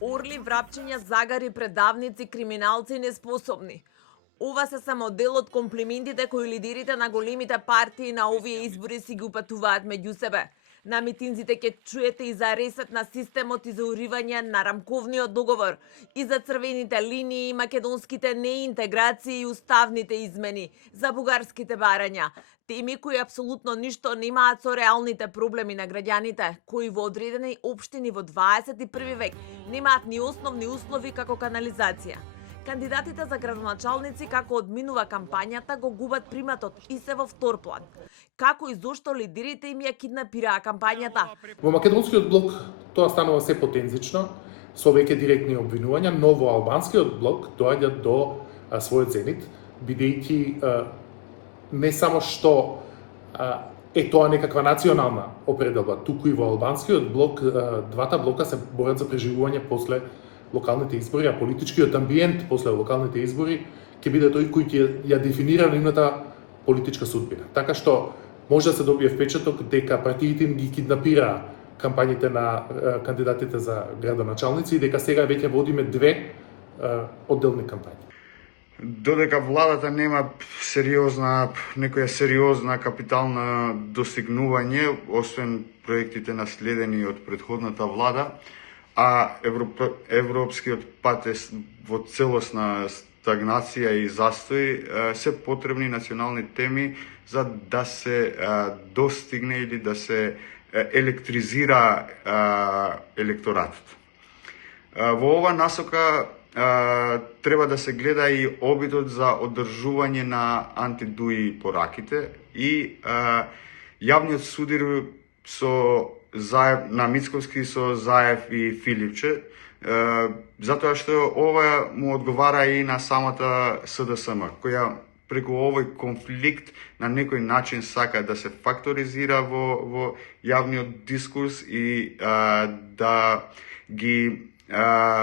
Орли, врапчиња, загари, предавници, криминалци неспособни. Ова се само дел од комплиментите кои лидерите на големите партии на овие избори си ги упатуваат меѓу себе. На митинзите ќе чуете и за ресет на системот и за уривање на рамковниот договор, и за црвените линии, македонските неинтеграции и уставните измени, за бугарските барања. Теми кои апсолутно ништо немаат со реалните проблеми на граѓаните, кои во одредени општини во 21 век немаат ни основни услови како канализација. Кандидатите за градоначалници, како одминува кампањата, го губат приматот и се во втор план. Како и зошто лидерите им ја киднапираа кампањата? Во македонскиот блок тоа станува се потензично, со веќе директни обвинувања, но во албанскиот блок доаѓа до својот зенит, бидејќи не само што е тоа некаква национална определба, туку и во албанскиот блок двата блока се борат за преживување после локалните избори, а политичкиот амбиент после локалните избори ќе биде тој кој ќе ја дефинира нивната политичка судбина. Така што може да се добие впечаток дека партиите им ги киднапираа кампањите на кандидатите за градоначалници и дека сега веќе водиме две одделни кампањи. Додека владата нема некоја сериозна капитална достигнување, освен проектите наследени од претходната влада, а европскиот пат е во целосна стагнација и застој, се потребни национални теми за да се достигне или да се електризира електоратот. Во ова насока треба да се гледа и обидот за одржување на антидуи пораките и јавниот судир на Мицковски со Заев и Филипче, затоа што ова му одговара и на самата СДСМ, која преку овој конфликт на некој начин сака да се факторизира во јавниот дискурс и да ги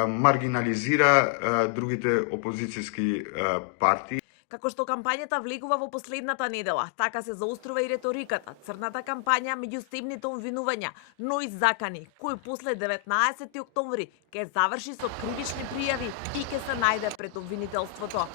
маргинализира другите опозицијски партии. Како што кампањата влегува во последната недела, така се заострува и реториката. Црната кампања меѓу стебните обвинувања, но и закани, кој после 19 октомври ќе заврши со кривични пријави и ќе се најде пред обвинителството.